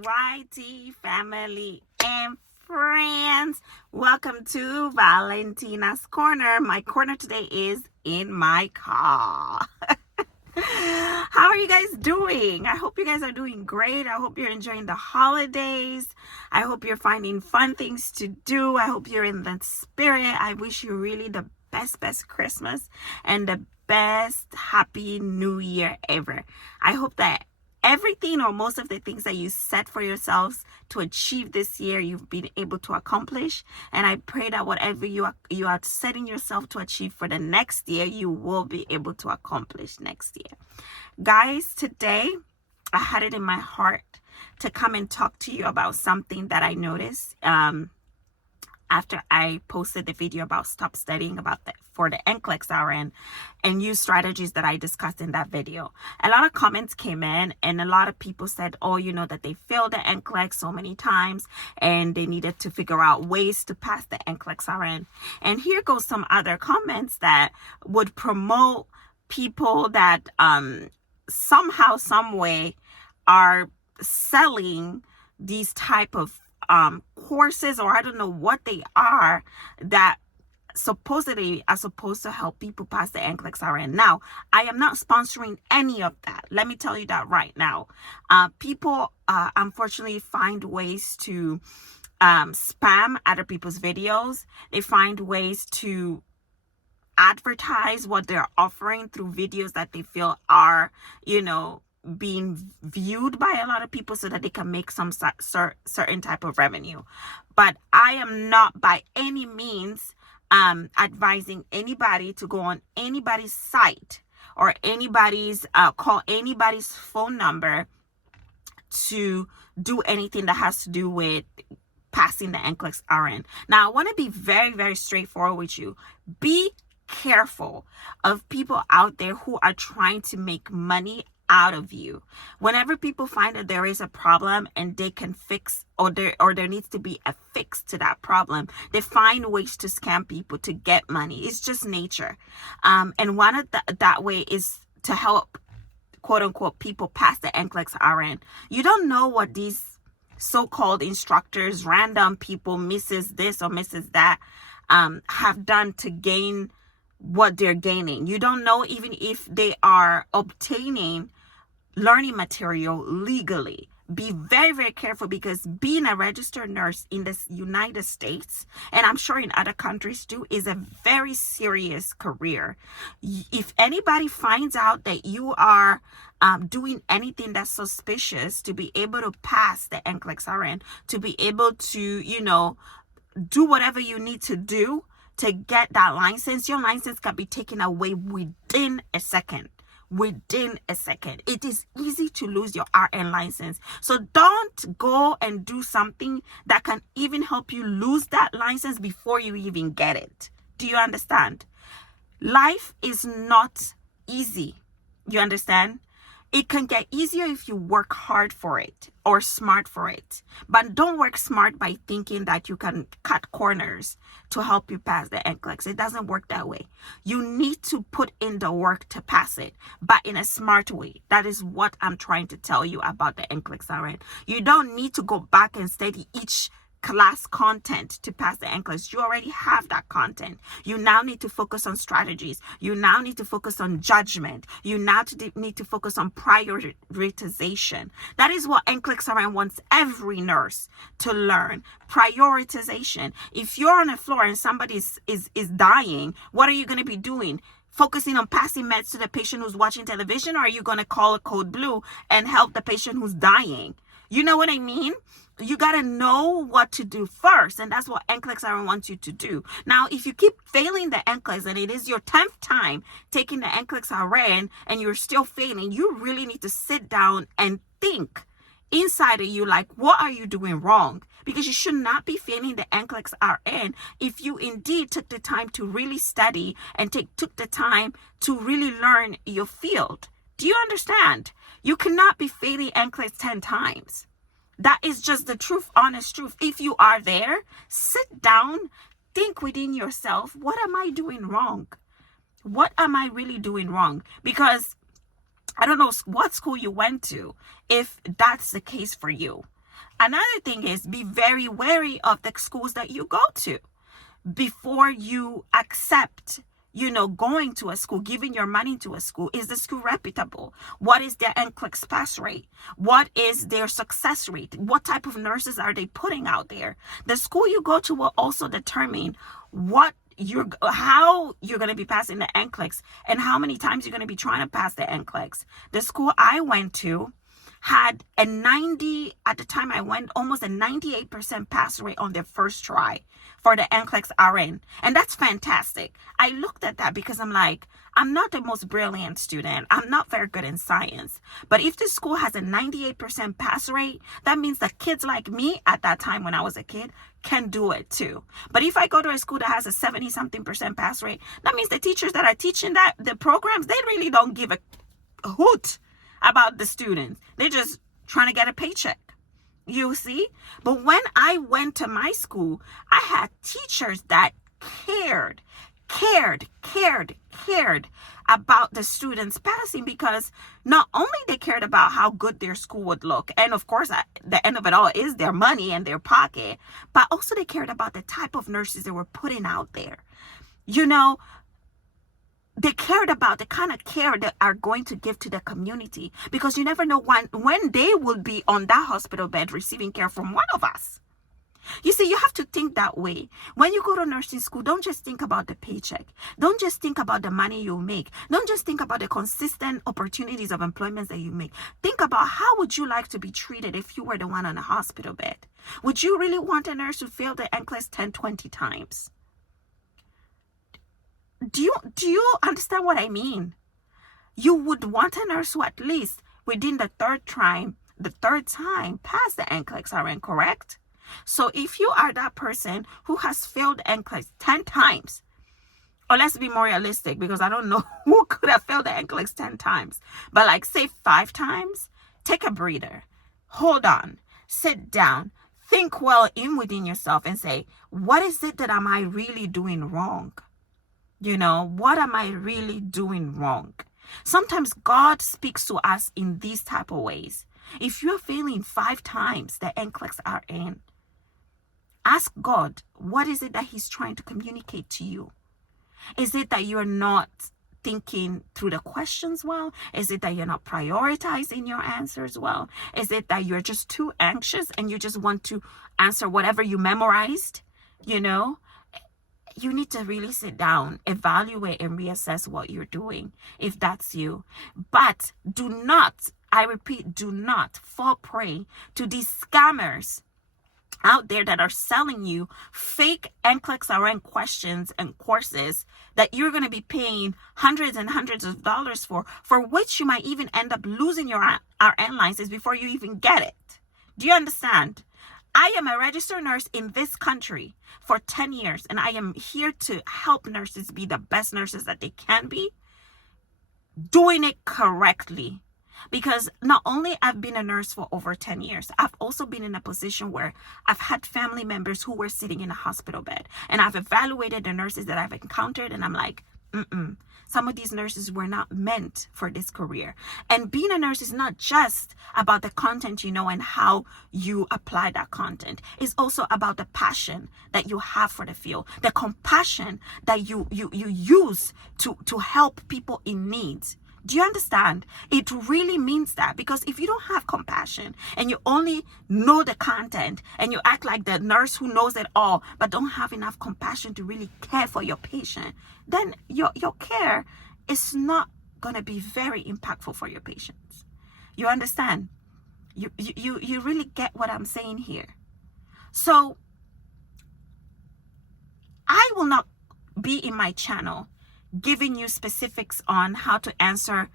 YT family and friends. Welcome to Valentina's Corner. My corner today is in my car. How are you guys doing? I hope you guys are doing great. I hope you're enjoying the holidays. I hope you're finding fun things to do. I hope you're in the spirit. I wish you really the best Christmas and the best happy new year ever. I hope that everything or most of the things that you set for yourselves to achieve this year, you've been able to accomplish. And I pray that whatever you are setting yourself to achieve for the next year, you will be able to accomplish next year. Guys, today I had it in my heart to come and talk to you about something that I noticed after I posted the video about stop studying for the Nclex RN and use strategies that I discussed in that video. A lot of comments came in and a lot of people said, oh, that they failed the Nclex so many times and they needed to figure out ways to pass the Nclex RN. And here goes some other comments that would promote people that somehow, some way are selling these type of courses, or I don't know what they are, that supposedly are supposed to help people pass the Nclex RN. Now, I am not sponsoring any of that. Let me tell you that right now. People unfortunately find ways to spam other people's videos. They find ways to advertise what they're offering through videos that they feel are, being viewed by a lot of people so that they can make some certain type of revenue. But I am not by any means advising anybody to go on anybody's site or anybody's call anybody's phone number to do anything that has to do with passing the Nclex RN. Now, I want to be very straightforward with you. Be careful of people out there who are trying to make money out of you. Whenever people find that there is a problem and they can fix, or there needs to be a fix to that problem, they find ways to scam people to get money. It's just nature. And one of that way is to help, quote unquote, people pass the Nclex RN. You don't know what these so-called instructors, random people, Mrs. this or Mrs. that, have done to gain what they're gaining. You don't know even if they are obtaining learning material legally. Be very careful, because being a registered nurse in the United States, and I'm sure in other countries too, is a very serious career. If anybody finds out that you are doing anything that's suspicious, to be able to pass the Nclex RN, to be able to, do whatever you need to do to get that license, your license can be taken away within a second. It is easy to lose your RN license. So don't go and do something that can even help you lose that license before you even get it. Do you understand? Life is not easy. You understand? It can get easier if you work hard for it or smart for it. But don't work smart by thinking that you can cut corners to help you pass the Nclex. It doesn't work that way. You need to put in the work to pass it, but in a smart way. That is what I'm trying to tell you about the Nclex RN. You don't need to go back and study each class content to pass the Nclex. You already have that content. You now need to focus on strategies. You now need to focus on judgment. You now need to focus on prioritization. That is what Nclex RN wants every nurse to learn. Prioritization. If you're on the floor and somebody is dying, what are you going to be doing? Focusing on passing meds to the patient who's watching television, or are you going to call a code blue and help the patient who's dying? You know what I mean? You got to know what to do first. And that's what Nclex RN wants you to do. Now, if you keep failing the Nclex and it is your 10th time taking the Nclex RN and you're still failing, you really need to sit down and think inside of you, like, what are you doing wrong? Because you should not be failing the Nclex RN if you indeed took the time to really study and took the time to really learn your field. Do you understand? You cannot be failing Nclex 10 times. That is just the truth, honest truth. If you are there, sit down, think within yourself, what am I doing wrong? What am I really doing wrong? Because I don't know what school you went to, if that's the case for you. Another thing is be very wary of the schools that you go to before you accept, going to a school, giving your money to a school. Is the school reputable? What is their Nclex pass rate? What is their success rate? What type of nurses are they putting out there? The school you go to will also determine how you're going to be passing the Nclex and how many times you're going to be trying to pass the Nclex. The school I went to had at the time I went, almost a 98% pass rate on their first try for the Nclex RN. And that's fantastic. I looked at that because I'm like, I'm not the most brilliant student. I'm not very good in science. But if the school has a 98% pass rate, that means that kids like me at that time when I was a kid can do it too. But if I go to a school that has a 70-something% pass rate, that means the teachers that are teaching the programs, they really don't give a hoot about the students. They're just trying to get a paycheck. You see? But when I went to my school, I had teachers that cared about the students passing, because not only they cared about how good their school would look, and of course the end of it all is their money and their pocket, but also they cared about the type of nurses they were putting out there. They cared about the kind of care they are going to give to the community, because you never know when they will be on that hospital bed receiving care from one of us. You see, you have to think that way. When you go to nursing school, don't just think about the paycheck. Don't just think about the money you make. Don't just think about the consistent opportunities of employment that you make. Think about how would you like to be treated if you were the one on a hospital bed. Would you really want a nurse who failed the Nclex 10, 20 times? Do you understand what I mean? You would want a nurse who at least within the third time passed the Nclex RN, correct? So if you are that person who has failed Nclex 10 times, or let's be more realistic, because I don't know who could have failed the Nclex 10 times, but like say 5 times, take a breather, hold on, sit down, think well within yourself and say, what is it that am I really doing wrong? What am I really doing wrong? Sometimes God speaks to us in these type of ways. If you're failing 5 times the Nclex RN, ask God, what is it that he's trying to communicate to you? Is it that you're not thinking through the questions well? Is it that you're not prioritizing your answers well? Is it that you're just too anxious and you just want to answer whatever you memorized? You need to really sit down, evaluate, and reassess what you're doing, if that's you. But do not, I repeat, do not fall prey to these scammers out there that are selling you fake Nclex RN questions and courses that you're going to be paying hundreds and hundreds of dollars for which you might even end up losing your RN license before you even get it. Do you understand? I am a registered nurse in this country for 10 years, and I am here to help nurses be the best nurses that they can be, doing it correctly. Because not only I've been a nurse for over 10 years, I've also been in a position where I've had family members who were sitting in a hospital bed, and I've evaluated the nurses that I've encountered, and I'm like, some of these nurses were not meant for this career. And being a nurse is not just about the content, and how you apply that content. It's also about the passion that you have for the field, the compassion that you use to help people in need. Do you understand? It really means that, because if you don't have compassion and you only know the content and you act like the nurse who knows it all but don't have enough compassion to really care for your patient, then your care is not going to be very impactful for your patients. You understand? You really get what I'm saying here. So I will not be in my channel giving you specifics on how to answer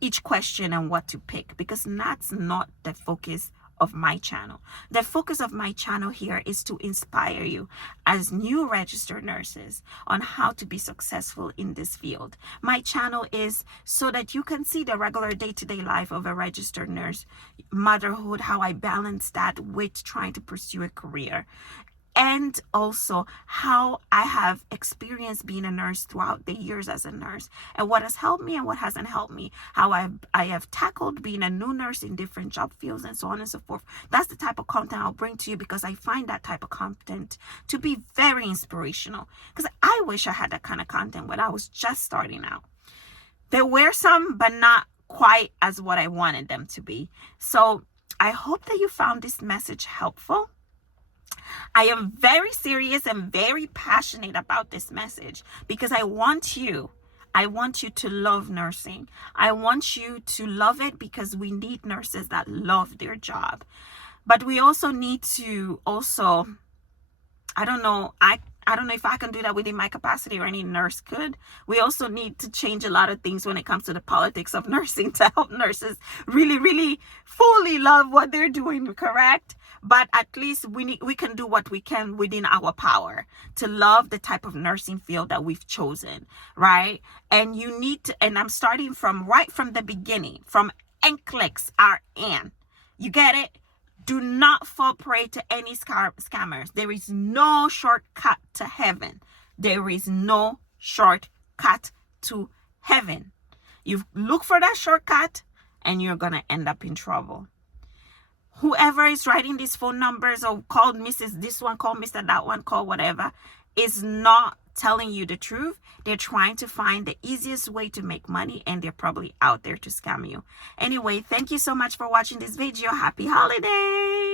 each question and what to pick, because that's not the focus of my channel. The focus of my channel here is to inspire you as new registered nurses on how to be successful in this field. My channel is so that you can see the regular day-to-day life of a registered nurse, motherhood, how I balance that with trying to pursue a career. and also how I have experienced being a nurse throughout the years as a nurse, and what has helped me and what hasn't helped me, how I have tackled being a new nurse in different job fields, and so on and so forth. That's the type of content I'll bring to you, because I find that type of content to be very inspirational, because I wish I had that kind of content when I was just starting out. There were some, but not quite as what I wanted them to be. So I hope that you found this message helpful. I am very serious and very passionate about this message, because I want you to love nursing. I want you to love it, because we need nurses that love their job. But we also need to I don't know if I can do that within my capacity, or any nurse could. We also need to change a lot of things when it comes to the politics of nursing to help nurses really, really fully love what they're doing, correct? But at least we can do what we can within our power to love the type of nursing field that we've chosen, right? And you need to, and I'm starting from right from the beginning, from Nclex RN. You get it? Do not fall prey to any scammers. There is no shortcut to heaven. There is no shortcut to heaven. You look for that shortcut and you're going to end up in trouble. Whoever is writing these phone numbers, or call Mrs. this one, call Mr. that one, call whatever, is not telling you the truth. They're trying to find the easiest way to make money, and they're probably out there to scam you. Anyway, thank you so much for watching this video. Happy holidays.